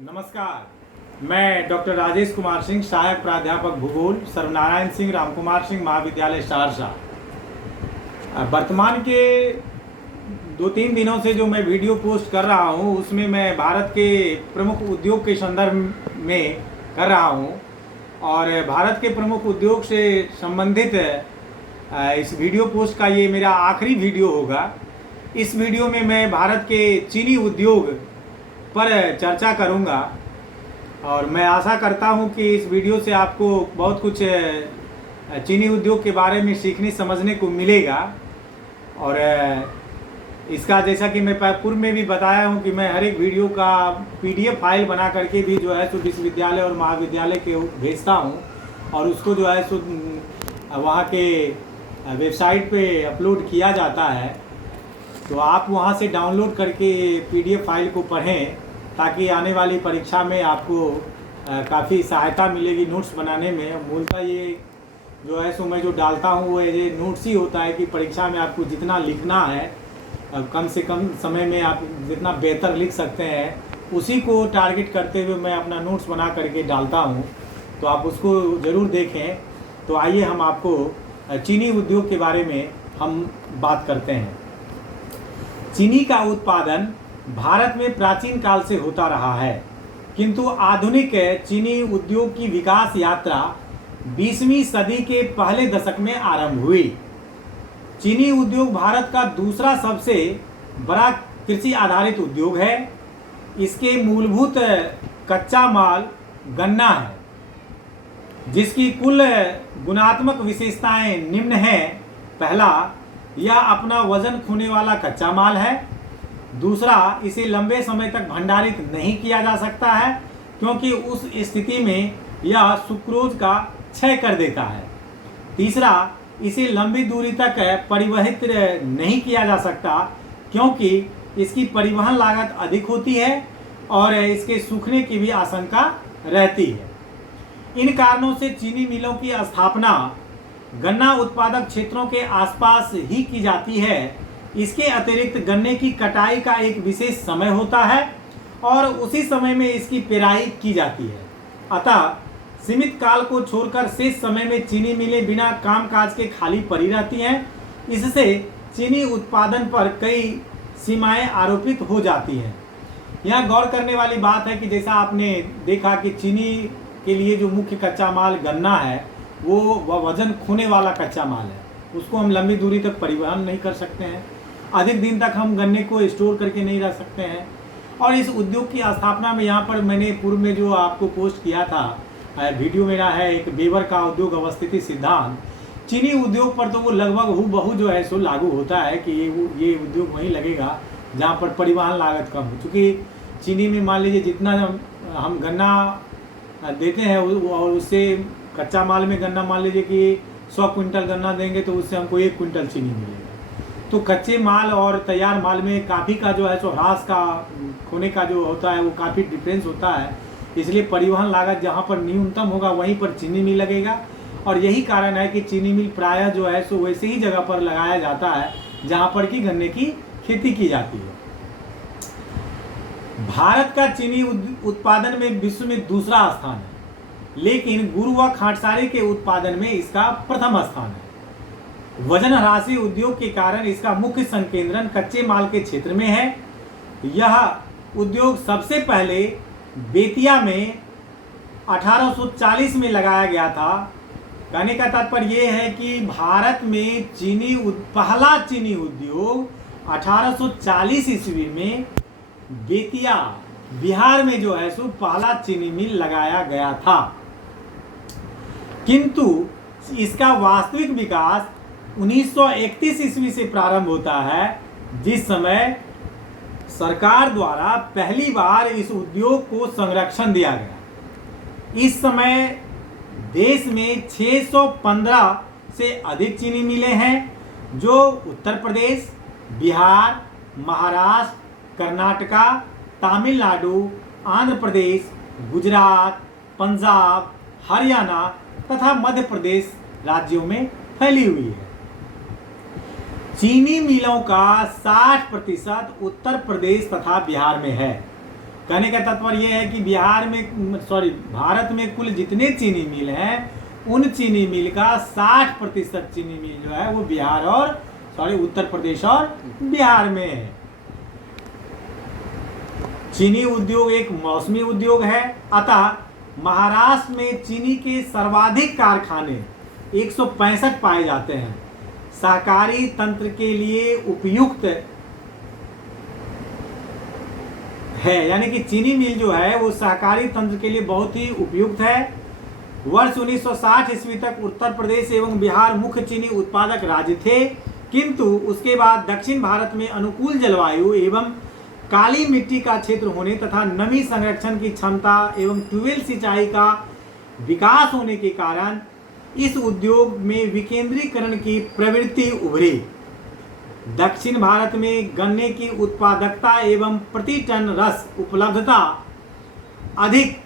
नमस्कार, मैं डॉक्टर राजेश कुमार सिंह, सहायक प्राध्यापक भूगोल, सर्वनारायण सिंह रामकुमार सिंह महाविद्यालय सहरसा। वर्तमान के 2-3 दिनों से जो मैं वीडियो पोस्ट कर रहा हूं, उसमें मैं भारत के प्रमुख उद्योग के संदर्भ में कर रहा हूं और भारत के प्रमुख उद्योग से संबंधित इस वीडियो पोस्ट का ये मेरा आखिरी वीडियो होगा। इस वीडियो में मैं भारत के चीनी उद्योग पर चर्चा करूंगा और मैं आशा करता हूं कि इस वीडियो से आपको बहुत कुछ चीनी उद्योग के बारे में सीखने समझने को मिलेगा। और इसका जैसा कि मैं पूर्व में भी बताया हूं कि मैं हर एक वीडियो का PDF फाइल बना करके भी जो है सो विश्वविद्यालय और महाविद्यालय के भेजता हूं और उसको जो है सो वहाँ के वेबसाइट पे अपलोड किया जाता है। तो आप वहाँ से डाउनलोड करके PDF फाइल को पढ़ें ताकि आने वाली परीक्षा में आपको काफ़ी सहायता मिलेगी नोट्स बनाने में। मूलतः ये जो है सो मैं जो डालता हूँ वो ये नोट्स ही होता है कि परीक्षा में आपको जितना लिखना है कम से कम समय में आप जितना बेहतर लिख सकते हैं उसी को टारगेट करते हुए मैं अपना नोट्स बना करके डालता हूँ। तो आप उसको ज़रूर देखें। तो आइए हम आपको चीनी उद्योग के बारे में हम बात करते हैं। चीनी का उत्पादन भारत में प्राचीन काल से होता रहा है, किंतु आधुनिक चीनी उद्योग की विकास यात्रा 20वीं सदी के पहले दशक में आरंभ हुई। चीनी उद्योग भारत का दूसरा सबसे बड़ा कृषि आधारित उद्योग है। इसके मूलभूत कच्चा माल गन्ना है, जिसकी कुल गुणात्मक विशेषताएं निम्न हैं। पहला, यह अपना वजन खोने वाला कच्चा माल है। दूसरा, इसे लंबे समय तक भंडारित नहीं किया जा सकता है क्योंकि उस स्थिति में यह सुक्रोज का क्षय कर देता है। तीसरा, इसे लंबी दूरी तक परिवहित नहीं किया जा सकता क्योंकि इसकी परिवहन लागत अधिक होती है और इसके सूखने की भी आशंका रहती है। इन कारणों से चीनी मिलों की स्थापना गन्ना उत्पादक क्षेत्रों के आसपास ही की जाती है। इसके अतिरिक्त गन्ने की कटाई का एक विशेष समय होता है और उसी समय में इसकी पेराई की जाती है। अतः सीमित काल को छोड़कर शेष समय में चीनी मिलें बिना कामकाज के खाली पड़ी रहती हैं। इससे चीनी उत्पादन पर कई सीमाएं आरोपित हो जाती हैं। यह गौर करने वाली बात है कि जैसा आपने देखा कि चीनी के लिए जो मुख्य कच्चा माल गन्ना है वो वजन खोने वाला कच्चा माल है। उसको हम लंबी दूरी तक परिवहन नहीं कर सकते हैं, अधिक दिन तक हम गन्ने को स्टोर करके नहीं रख सकते हैं। और इस उद्योग की स्थापना में यहाँ पर मैंने पूर्व में जो आपको पोस्ट किया था वीडियो मेरा है एक वेबर का उद्योग अवस्थिति सिद्धांत। चीनी उद्योग पर तो वो लगभग हूबहू जो है सो लागू होता है कि ये उद्योग वहीं लगेगा जहाँ पर परिवहन लागत कम हो। चूँकि चीनी में मान लीजिए जितना हम गन्ना देते हैं और उससे कच्चा माल में गन्ना मान लीजिए कि 100 क्विंटल गन्ना देंगे तो उससे हमको 1 क्विंटल चीनी मिलेगा। तो कच्चे माल और तैयार माल में काफ़ी का जो है सो ह्रास का खोने का जो होता है वो काफ़ी डिफरेंस होता है। इसलिए परिवहन लागत जहाँ पर न्यूनतम होगा वहीं पर चीनी मिल लगेगा। और यही कारण है कि चीनी मिल प्रायः जो है सो वैसे ही जगह पर लगाया जाता है जहाँ पर कि गन्ने की खेती की जाती है। भारत का चीनी उत्पादन में विश्व में दूसरा स्थान है, लेकिन गुड़ व खांडसारी के उत्पादन में इसका प्रथम स्थान है। वजन ह्रासी उद्योग के कारण इसका मुख्य संकेंद्रण कच्चे माल के क्षेत्र में है। यह उद्योग सबसे पहले बेतिया में 1840 में लगाया गया था। कहने का तात्पर्य यह है कि भारत में पहला चीनी उद्योग 1840 ईस्वी में बेतिया बिहार में जो है सो पहला चीनी मिल लगाया गया था। किंतु इसका वास्तविक विकास 1931 ईस्वी से प्रारंभ होता है, जिस समय सरकार द्वारा पहली बार इस उद्योग को संरक्षण दिया गया। इस समय देश में 615 से अधिक चीनी मिलें हैं जो उत्तर प्रदेश, बिहार, महाराष्ट्र, कर्नाटका, तमिलनाडु, आंध्र प्रदेश, गुजरात, पंजाब, हरियाणा तथा मध्य प्रदेश राज्यों में फैली हुई है। चीनी मिलों का 60% उत्तर प्रदेश तथा बिहार में है। कहने का तात्पर्य यह है कि भारत में कुल जितने चीनी मिल हैं उन चीनी मिल का 60% चीनी मिल जो है वो बिहार और उत्तर प्रदेश और बिहार में है। चीनी उद्योग एक मौसमी उद्योग है, अतः महाराष्ट्र में चीनी के सर्वाधिक कारखाने 165 पाए जाते हैं। सहकारी तंत्र के लिए उपयुक्त है, यानी कि चीनी मिल जो है वो सहकारी तंत्र के लिए बहुत ही उपयुक्त है। वर्ष 1960 ईस्वी तक उत्तर प्रदेश एवं बिहार मुख्य चीनी उत्पादक राज्य थे, किंतु उसके बाद दक्षिण भारत में अनुकूल जलवायु एवं काली मिट्टी का क्षेत्र होने तथा नमी संरक्षण की क्षमता एवं ट्यूबवेल सिंचाई का विकास होने के कारण इस उद्योग में विकेंद्रीकरण की प्रवृत्ति उभरी। दक्षिण भारत में गन्ने की उत्पादकता एवं प्रति टन रस उपलब्धता अधिक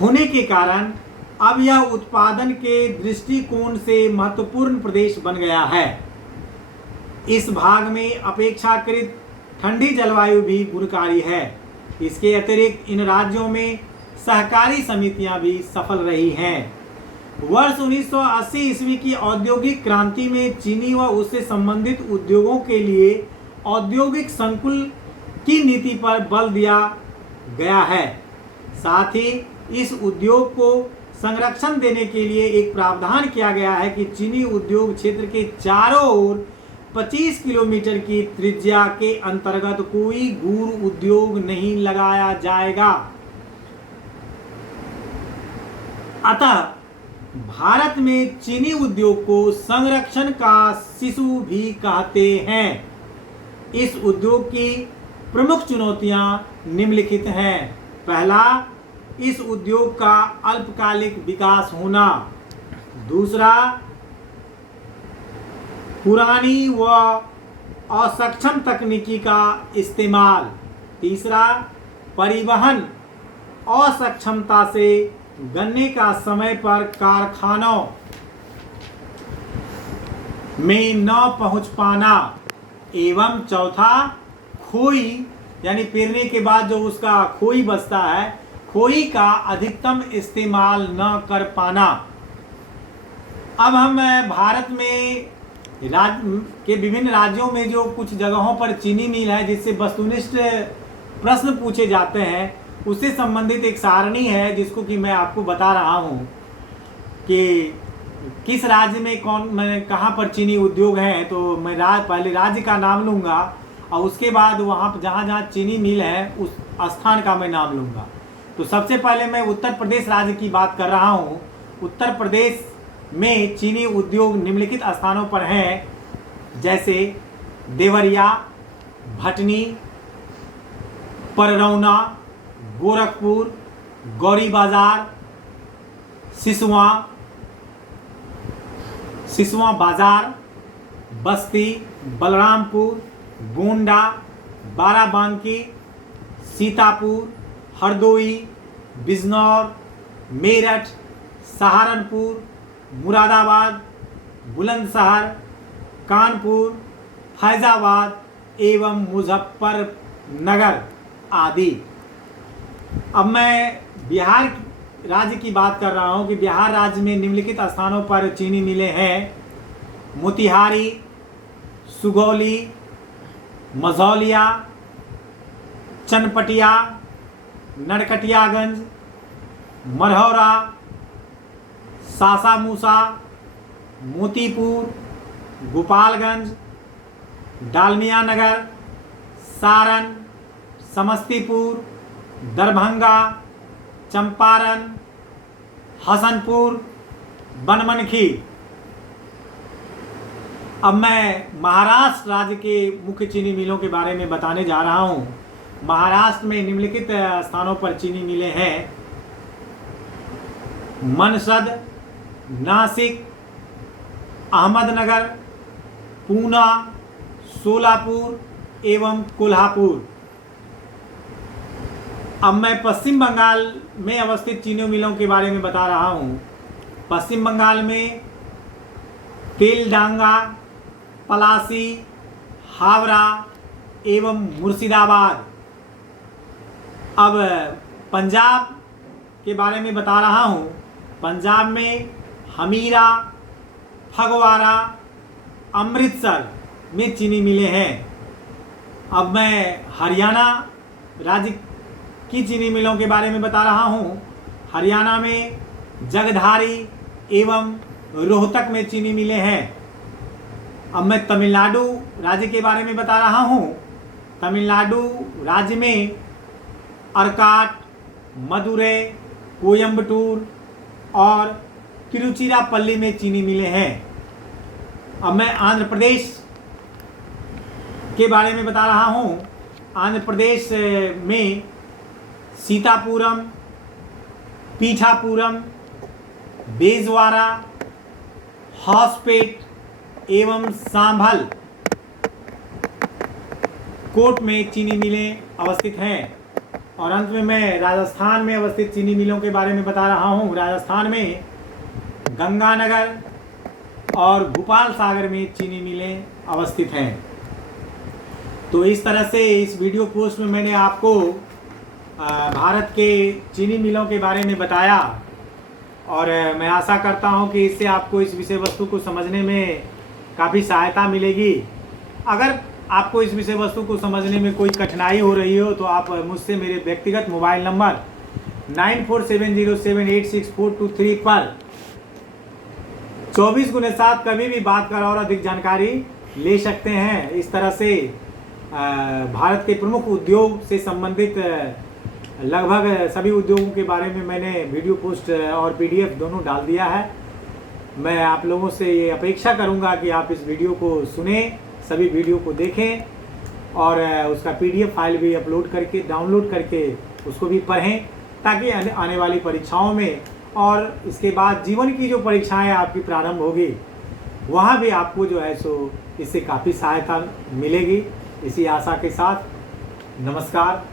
होने के कारण अब यह उत्पादन के दृष्टिकोण से महत्वपूर्ण प्रदेश बन गया है। इस भाग में अपेक्षाकृत ठंडी जलवायु भी गुणकारी है। इसके अतिरिक्त इन राज्यों में सहकारी समितियां भी सफल रही हैं। वर्ष 1980 ईस्वी की औद्योगिक क्रांति में चीनी व उससे संबंधित उद्योगों के लिए औद्योगिक संकुल की नीति पर बल दिया गया है। साथ ही इस उद्योग को संरक्षण देने के लिए एक प्रावधान किया गया है कि चीनी उद्योग क्षेत्र के चारों ओर 25 किलोमीटर की त्रिज्या के अंतर्गत कोई गुड़ उद्योग नहीं लगाया जाएगा। अतः भारत में चीनी उद्योग को संरक्षण का शिशु भी कहते हैं। इस उद्योग की प्रमुख चुनौतियां निम्नलिखित हैं। पहला, इस उद्योग का अल्पकालिक विकास होना। दूसरा, पुरानी व असक्षम तकनीकी का इस्तेमाल। तीसरा, परिवहन असक्षमता से गन्ने का समय पर कारखानों में न पहुंच पाना। एवं चौथा, खोई यानी पेरने के बाद जो उसका खोई बचता है, खोई का अधिकतम इस्तेमाल न कर पाना। अब हम भारत में के विभिन्न राज्यों में जो कुछ जगहों पर चीनी मिल है जिससे वस्तुनिष्ठ प्रश्न पूछे जाते हैं उससे संबंधित एक सारणी है जिसको कि मैं आपको बता रहा हूँ कि किस राज्य में मैंने कहाँ पर चीनी उद्योग है। तो मैं पहले राज्य का नाम लूँगा और उसके बाद वहाँ पर जहाँ जहाँ चीनी मिल है उस स्थान का मैं नाम लूँगा। तो सबसे पहले मैं उत्तर प्रदेश राज्य की बात कर रहा हूँ। उत्तर प्रदेश में चीनी उद्योग निम्नलिखित स्थानों पर हैं, जैसे देवरिया, भटनी, पररौना, गोरखपुर, गौरी बाजार, सिसवा बाजार, बस्ती, बलरामपुर, गोंडा, बाराबांकी, सीतापुर, हरदोई, बिजनौर, मेरठ, सहारनपुर, मुरादाबाद, बुलंदशहर, कानपुर, फैजाबाद एवं मुजफ्फरनगर आदि। अब मैं बिहार राज्य की बात कर रहा हूँ कि बिहार राज्य में निम्नलिखित स्थानों पर चीनी मिलें हैं। मोतिहारी, सुगौली, मझौलिया, चनपटिया, नरकटियागंज, मरहौरा, सासामूसा, मोतीपुर, गोपालगंज, डालमिया नगर, सारण, समस्तीपुर, दरभंगा, चंपारण, हसनपुर, बनमनखी। अब मैं महाराष्ट्र राज्य के मुख्य चीनी मिलों के बारे में बताने जा रहा हूँ। महाराष्ट्र में निम्नलिखित स्थानों पर चीनी मिलें हैं। मनसद, नासिक, अहमदनगर, पूना, सोलापुर एवं कोल्हापुर। अब मैं पश्चिम बंगाल में अवस्थित चीनी मिलों के बारे में बता रहा हूँ। पश्चिम बंगाल में तेलडांगा, पलासी, हावड़ा एवं मुर्शिदाबाद। अब पंजाब के बारे में बता रहा हूँ। पंजाब में हमीरा, फगवाड़ा, अमृतसर में चीनी मिलें हैं। अब मैं हरियाणा राज्य की चीनी मिलों के बारे में बता रहा हूँ। हरियाणा में जगधारी एवं रोहतक में चीनी मिलें हैं। अब मैं तमिलनाडु राज्य के बारे में बता रहा हूँ। तमिलनाडु राज्य में अरकाट, मदुरै, कोयम्बटूर और तिरुचिरापल्ली में चीनी मिलें हैं। अब मैं आंध्र प्रदेश के बारे में बता रहा हूँ। आंध्र प्रदेश में सीतापुरम, पीठापुरम, बेजवाड़ा, हॉसपेट एवं सांभल कोट में चीनी मिलें अवस्थित हैं। और अंत में मैं राजस्थान में अवस्थित चीनी मिलों के बारे में बता रहा हूँ। राजस्थान में गंगानगर और भोपाल सागर में चीनी मिलें अवस्थित हैं। तो इस तरह से इस वीडियो पोस्ट में मैंने आपको भारत के चीनी मिलों के बारे में बताया और मैं आशा करता हूं कि इससे आपको इस विषय वस्तु को समझने में काफ़ी सहायता मिलेगी। अगर आपको इस विषय वस्तु को समझने में कोई कठिनाई हो रही हो तो आप मुझसे मेरे व्यक्तिगत मोबाइल नंबर 9470786423 पर 24x7 कभी भी बात कर और अधिक जानकारी ले सकते हैं। इस तरह से भारत के प्रमुख उद्योग से संबंधित लगभग सभी उद्योगों के बारे में मैंने वीडियो पोस्ट और PDF दोनों डाल दिया है। मैं आप लोगों से ये अपेक्षा करूंगा कि आप इस वीडियो को सुनें, सभी वीडियो को देखें और उसका PDF फाइल भी डाउनलोड करके उसको भी पढ़ें, ताकि आने वाली परीक्षाओं में और इसके बाद जीवन की जो परीक्षाएं आपकी प्रारंभ होगी वहाँ भी आपको जो है सो इससे काफ़ी सहायता मिलेगी। इसी आशा के साथ नमस्कार।